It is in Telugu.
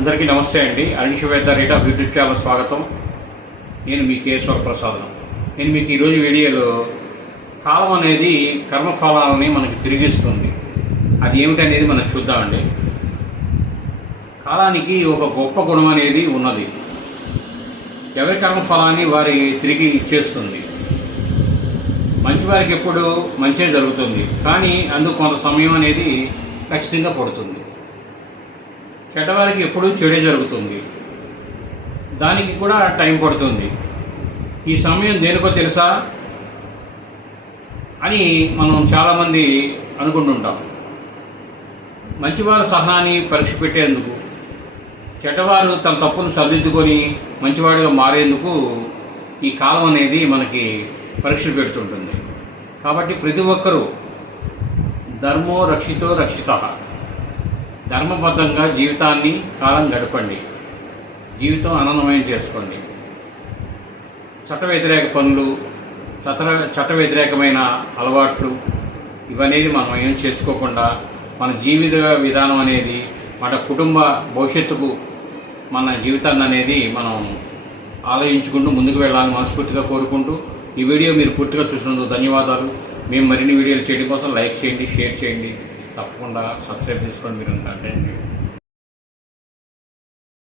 అందరికీ నమస్తే అండి. అరణ్యవేత్త రేట్ ఆఫ్ యూట్యూబ్ ఛానల్ స్వాగతం. నేను మీ కేశవ ప్రసాద్. నేను మీకు ఈరోజు వీడియోలో కాలం అనేది కర్మఫలాలని మనకి తిరిగిస్తుంది. అది ఏమిటనేది మనం చూద్దామండి. కాలానికి ఒక గొప్ప గుణం అనేది ఉన్నది. ఎవరి కర్మఫలాన్ని వారి తిరిగి ఇచ్చేస్తుంది. మంచివారికి ఎప్పుడు మంచే జరుగుతుంది, కానీ అందుకు కొంత సమయం అనేది ఖచ్చితంగా పడుతుంది. చెడ్డవారికి ఎప్పుడూ చెడే జరుగుతుంది, దానికి కూడా టైం పడుతుంది. ఈ సమయం దేనికో తెలుసా అని మనం చాలామంది అనుకుంటుంటాం. మంచివారు సహనాన్ని పరీక్ష పెట్టేందుకు, చెడ్డవారు తన తప్పును సరిదిద్దుకొని మంచివాడిగా మారేందుకు ఈ కాలం అనేది మనకి పరీక్షలు పెడుతుంటుంది. కాబట్టి ప్రతి ఒక్కరూ ధర్మో రక్షితో రక్షితః, ధర్మబద్ధంగా జీవితాన్ని కాలం గడపండి, జీవితం ఆనందమయం చేసుకోండి. చట్ట వ్యతిరేక పనులు, చట్ట వ్యతిరేకమైన అలవాట్లు ఇవనేది మనం ఏం చేసుకోకుండా మన జీవిత విధానం అనేది మన కుటుంబ భవిష్యత్తుకు మన జీవితాన్ని అనేది మనం ఆలోచించుకుంటూ ముందుకు వెళ్ళాలని మనస్ఫూర్తిగా కోరుకుంటూ ఈ వీడియో మీరు పూర్తిగా చూసినందుకు ధన్యవాదాలు. మేము మరిన్ని వీడియోలు చేయడం కోసం లైక్ చేయండి, షేర్ చేయండి, తప్పకుండా సబ్స్క్రైబ్ చేసుకోండి. మీరు ఉంటారు.